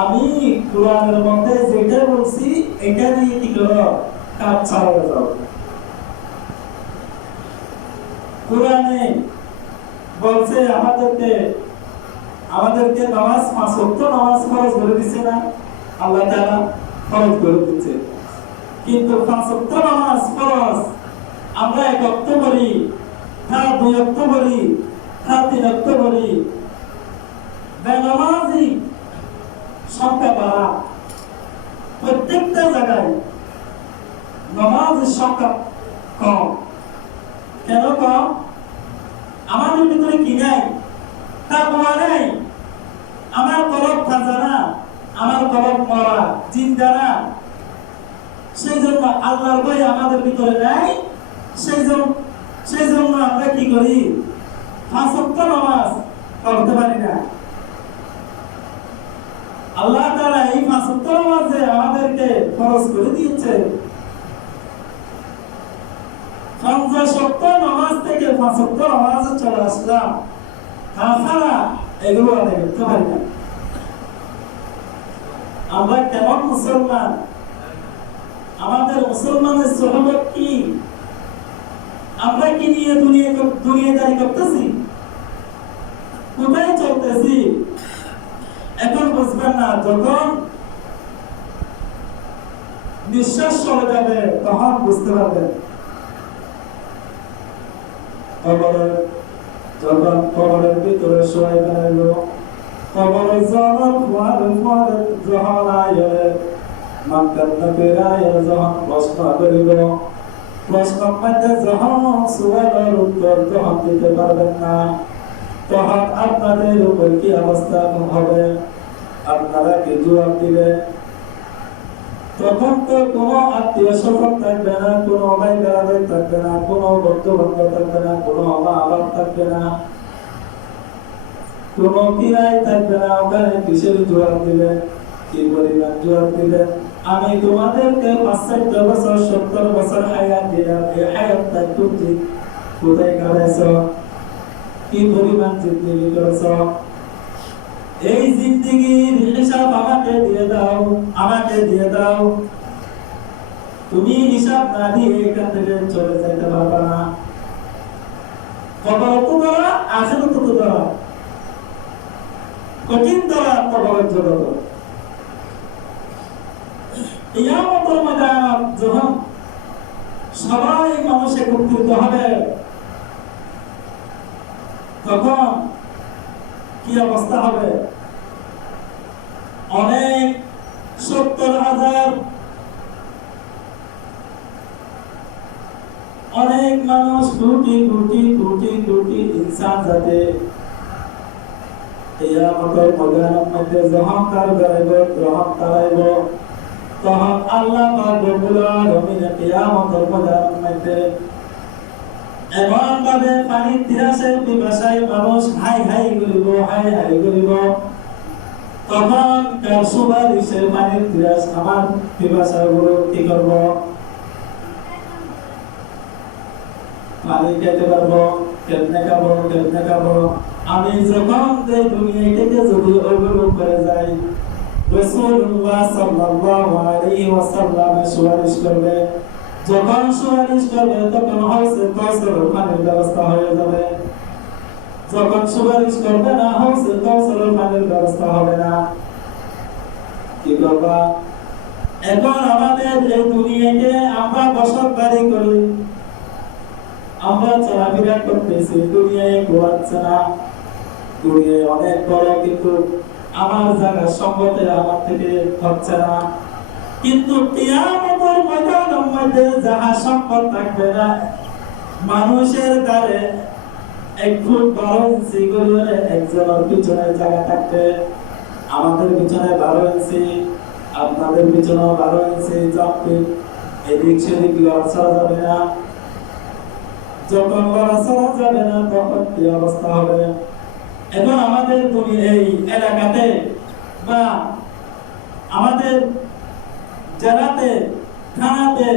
আমি কোরআনের মধ্যে যেটা বলছি এটা নিয়ে কি করো, কাজ চালিয়ে যাও। কোরআনে বলছে আমাদেরকে নামাজ, 5 ওয়াক্ত নামাজ ফরজ করে দিচ্ছে না, আল্লাহ তাআলা ফরজ করে দিচ্ছে। কিন্তু 5 ওয়াক্ত নামাজ ফরজ আমরা 1 ওয়াক্ত পড়ি, না 2 ওয়াক্ত পড়ি, না 3 ওয়াক্ত পড়ি। বেনামাজি সংখ্যা বাড়া, প্রত্যেকটা জায়গায় নামাজের সংখ্যা কম। কেন কম? আমাদের ভিতরে কি নাই? তাকওয়া নাই। আমার কলব তাজা না, আমার কলব মরা জিন্দা না। সেই জন্য আল্লাহর ভয় আমাদের ভিতরে নাই। সেই জন্য আমরা কি করি? 5 ওয়াক্ত নামাজ পড়তে পারি না। আল্লাহ তাআলা এই 5 ওয়াক্ত নামাজে আমাদেরকে ফরজ করে দিয়েছে। 50 ওয়াক্ত নামাজ থেকে 5 ওয়াক্ত নামাজে চলে আসলাম। তাছাড়া এগুলো আদায় করতে পারি না। আমরা কেমন মুসলমান? আমাদের মুসলমানের স্বভাব কি? আমরা কি নিয়ে দুনিয়াদারি করতেছি? কোথায় চলতেছি? এখন বুঝবেন না, যখন নিঃশ্বাস চলে যাবে তখন বুঝতে পারবেন। যখন কবরের ভিতরে শোয় গেল, কবরের জবান ফুয়ারে যখন আয়ে মানকান্না পেরায় যখন প্রশ্ন করিব, প্রশ্ন মধ্যে যখন সুয়ালের উত্তর যখন দিতে পারবেন না, তখন আপনাদের উপর কি অবস্থা হবে? আপনারা কি জবাব দিবেন? তখন তো কোনো আত্মীয় স্বজন থাকবে না, কোনো ভাই বেড়াদার থাকবে না, কোনো বন্ধু বান্ধব থাকবে না, কোনো মা বাবা থাকবে না, কোনো কিরাই থাকবে না। ওখানে কিসের জবাব দিবেন? কি পরিমাণ জবাব দিবেন? আমি তোমাদেরকে 65 বছর 70 বছর হায়াত দিলাম, এই হায়াতটা তুমি কোথায় কাটাইছ? কি পরিমাণ জিন্দেগি করেছ? এই জিন্দেগির হিসাব আমাকে দিয়ে দাও, আমাকে দিয়ে দাও। তুমি হিসাব না দিয়ে এখান থেকে চলে যেতে পারবে না। কবর তো ধরা, আখিরাত তো ধরা, কঠিন ধরা কবরের জগৎ। কিয়ামতের ময়দান যখন সবাই মানুষ একত্রিত হবে, তখন কি অবস্থা হবে? অনেক 70,000 অনেক মানুষ, কোটি কোটি কোটি কোটি ইনসান যাতে কিয়ামতের ময়দানের মধ্যে যখন তার গাইব, যখন তারাইব, তখন আল্লাহ পাক রব্বুল আলামিন কিয়ামতের ময়দানের মধ্যে এমন ভাবে পানি তিরাসে পিপাসায় মানুষ হাই হাই করিব, হাই হাই করিব। তখন কার সুপারিশে পানির তিরাস আমার পিপাসায় গুলো কি করব? পানি খেতে পারবো? কেমনে খাবো? কেমনে খাবো? আমি যখন এই দুনিয়া থেকে যদি ওইগুলো করে যাই, রাসূলুল্লাহ সাল্লাল্লাহু আলাইহি ওয়াসাল্লাম সুপারিশ করবে। যখন সুপারিশ করবে তখন হয়তো কাউসারের পানির ব্যবস্থা হয়ে যাবে। যখন সুপারিশ করবে না, হয়তো কাউসারের পানির ব্যবস্থা হবে না। কি করবা? এখন আমাদের এই দুনিয়াতে আমরা বসতবাড়ি করি, আমরা চলাফেরা করতেছি, দুনিয়ায় ঘোরাচ্ছে না। দুনিয়ায় অনেক বড়, কিন্তু আমার জায়গা সম্পদে আমার থেকে হচ্ছে না। কিন্তু কিয়ামতের ময়দানের মধ্যে যাহা সম্পদ থাকবে না, মানুষের দ্বারে 1 ফুট 12 ইঞ্চি করে একজনের পিছনে জায়গা থাকবে। আমাদের পিছনে 12 ইঞ্চি, আপনাদের পিছনে 12 ইঞ্চি চাপবে। এদিক সেদিক লড়াচড়া যাবে না। যখন লড়াচড়া যাবে না, তখন কি অবস্থা হবে? এখন আমাদের এই এলাকাতে বা আমাদের জেলাতে, থানাতে,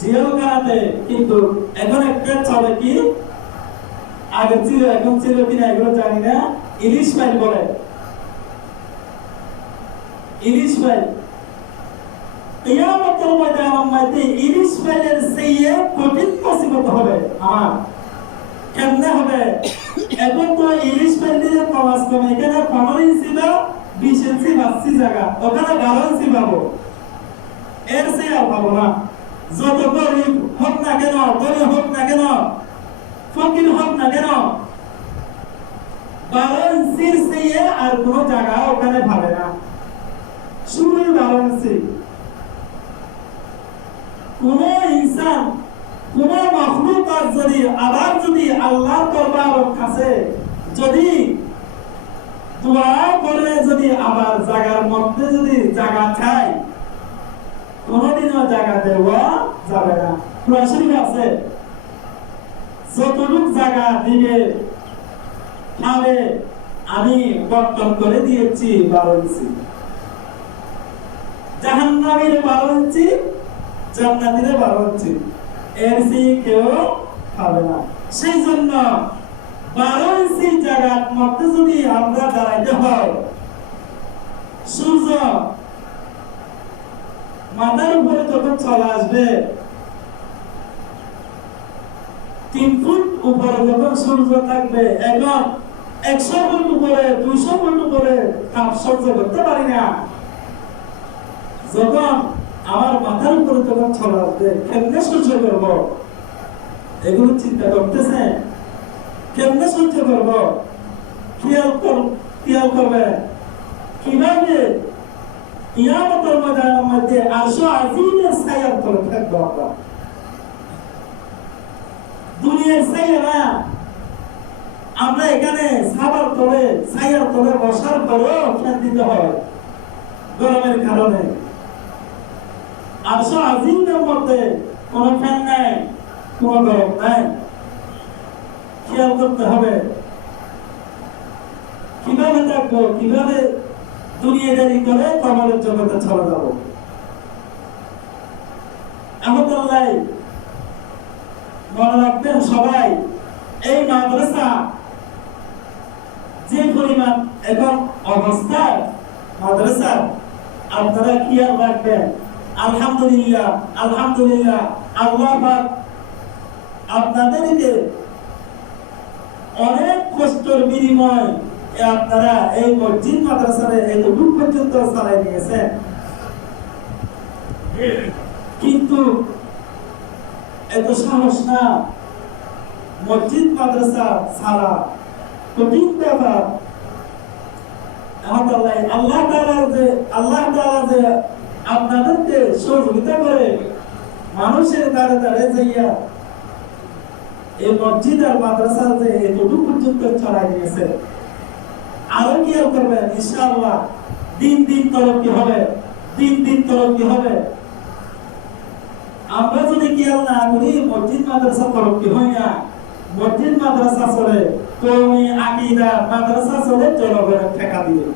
জেলখানাতে কিন্তু এখন একটা চলে কি, আগে ছিল, এখন ছিল কিনা এগুলো জানি না, ইলিশ ফাইল বলে। ইলিশ ফাইল কিয়ামতের ময়দানের মধ্যে ইলিশ ফাইলের চেয়ে কঠিন মুসিবত হবে আমার কেমনে হবে এখন তো ইলিশ ফাইল দিয়ে প্রবাস কমে এখানে 15 ইঞ্চি বা 20 ইঞ্চি বাসি জায়গা ওখানে 12 ইঞ্চি পাবো এর চেয়ে আর পাবো না যত গরিব হোক না কেন গরিব হোক না কেন ফকির হোক না কেন 12 ইঞ্চির চেয়ে আর কোনো জায়গা ওখানে পাবে না শুধু 12 ইঞ্চি কোন ইনসান কোন মাখলুক আর যদি আবার যদি আল্লাহর দরবারের কাছে যদি দোয়া করে যদি আবার জায়গার মধ্যে যদি জায়গা চায় কোনদিনও জায়গা দেওয়া যাবে না কুরআন শরীফে আছে যতটুক জায়গা দিবে তাহলে আমি বর্তন করে দিয়েছি 12 ইঞ্চি জাহান্নামীর 12 ইঞ্চি জান্নাতীর 12 ইঞ্চি এর চেয়ে কেউ পাবে না সেই জন্য 12 ইঞ্চি জায়গার মধ্যে যদি আমরা দাঁড়াইতে হয় সূর্য মাথার উপরে যখন চলে আসবে 3 ফুট উপরে যখন সূর্য থাকবে এখন 100 ফুট উপরে 200 ফুট উপরে তাপ সহ্য করতে পারি না যখন আমার মাথার উপরে যখন চলে আসবে কেমনে সহ্য করবো এগুলো চিন্তা করতেছে কেমনে সহ্য করবো খেয়াল করবে কিভাবে কিয়ামতের ময়দানের মধ্যে আরশ আজিমের ছায়ার তলে থাকবো আমরা দুনিয়ার ছায়া না আমরা এখানে ছায়ার তলে বসার পরেও ফ্যান দিতে হয় গরমের কারণে আরশ আজিমের মধ্যে কোনো ফ্যান নাই কোনো গরম নাই খেয়াল করতে হবে কিভাবে থাকবো কিভাবে দুনিয়াদারি করে কবরের জগতে চলে যাবো আহমদুল্লাহ মনে রাখবেন সবাই এই মাদ্রাসা যে পরিমাণ এখন অবস্থায় মাদ্রাসা আপনারা খেয়াল রাখবেন আলহামদুলিল্লাহ আলহামদুলিল্লাহ আল্লাহ পাক আপনাদেরকে অনেক কষ্টের বিনিময় আপনারা এই মসজিদ মাদ্রাসারে এতটুকু পর্যন্ত চালাই নিয়েছেন কিন্তু এত সাহস না মসজিদ মাদ্রাসা ছাড়া কঠিন ব্যাপার আল্লাহ তাআলা যে আপনাদেরকে সহযোগিতা করে মানুষের দ্বারে দ্বারে যাইয়া এই মসজিদ আর মাদ্রাসা যে এতটুকু পর্যন্ত চালাই নিয়েছে আরো কি করবেন ইনশাআল্লাহ দিন দিন তরক্কি হবে আমরা যদি খেয়াল না করি মসজিদ মাদ্রাসা তরক্কি হয় না মসজিদ মাদ্রাসা চলে কওমি আকীদা মাদ্রাসা চলে জনগণের টাকা দিয়ে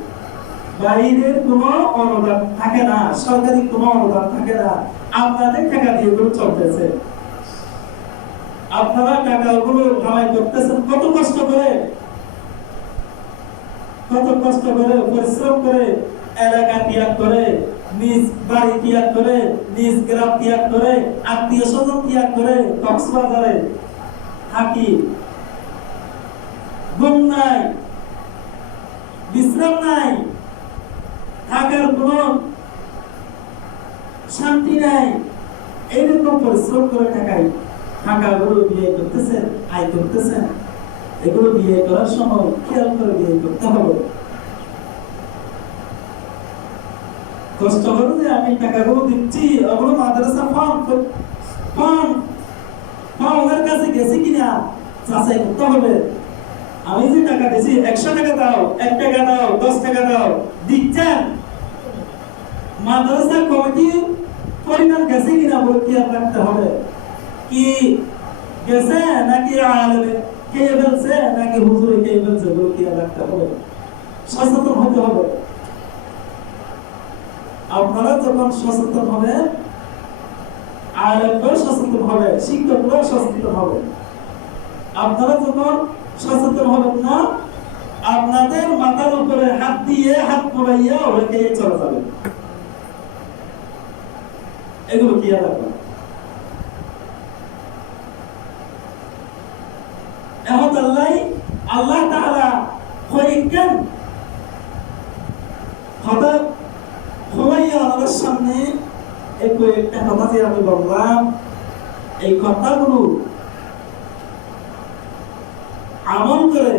বাইরের কোনো অনুদান থাকে না সরকারি কোনো অনুদান থাকে না আপনাদের টাকা দিয়ে গুলো চলতেছে আপনারা টাকাগুলো কামাই করতেছেন কত কষ্ট করে পরিশ্রম করে এলাকা ত্যাগ করে নিজ বাড়ি ত্যাগ করে নিজ গ্রাম ত্যাগ করে আত্মীয় স্বজন ত্যাগ করে কক্সবাজারে থাকি ঘুম নাই বিশ্রাম নাই থাকার কোন শান্তি নাই এইরকম পরিশ্রম করে টাকাগুলো বিয়ে করতেছেন আয় করতেছেন এগুলো বিয়ে করার সময় খেয়াল করে বিয়ে করতে হবে কষ্ট করে যে আমি টাকাগুলো দিচ্ছি ওগুলো মাদ্রাসা ওদের কাছে গেছে কিনা যাচাই করতে হবে আমি যে টাকা দিচ্ছি 100 টাকা দাও 1 টাকা দাও 10 টাকা দাও দিচ্ছেন মাদ্রাসা কমিটি পরিমাণ গেছে কিনা বলে কি রাখতে হবে কি গেছে নাকি আলেমে কে বলছে নাকি হুজুরে কে বলছে বলে কি রাখতে হবে সচেতন হতে হবে আপনারা যখন সচেতন হবে আলেমরাও সচেতন হবে শিক্ষকরাও সচেতন হবে আপনারা যখন সচেতন হবেন না আপনাদের মাথার উপরে হাত দিয়ে হাত পড়াইয়া ওরা কে চলে যাবে এগুলো কি রাখবেন? এখন আল্লাহ তাআলা কয়েকজন হঠাৎ হুমাইয়া আমাদের সামনে এই কয়েকটা কথা যে আমি বললাম, এই কথাগুলো আমল করে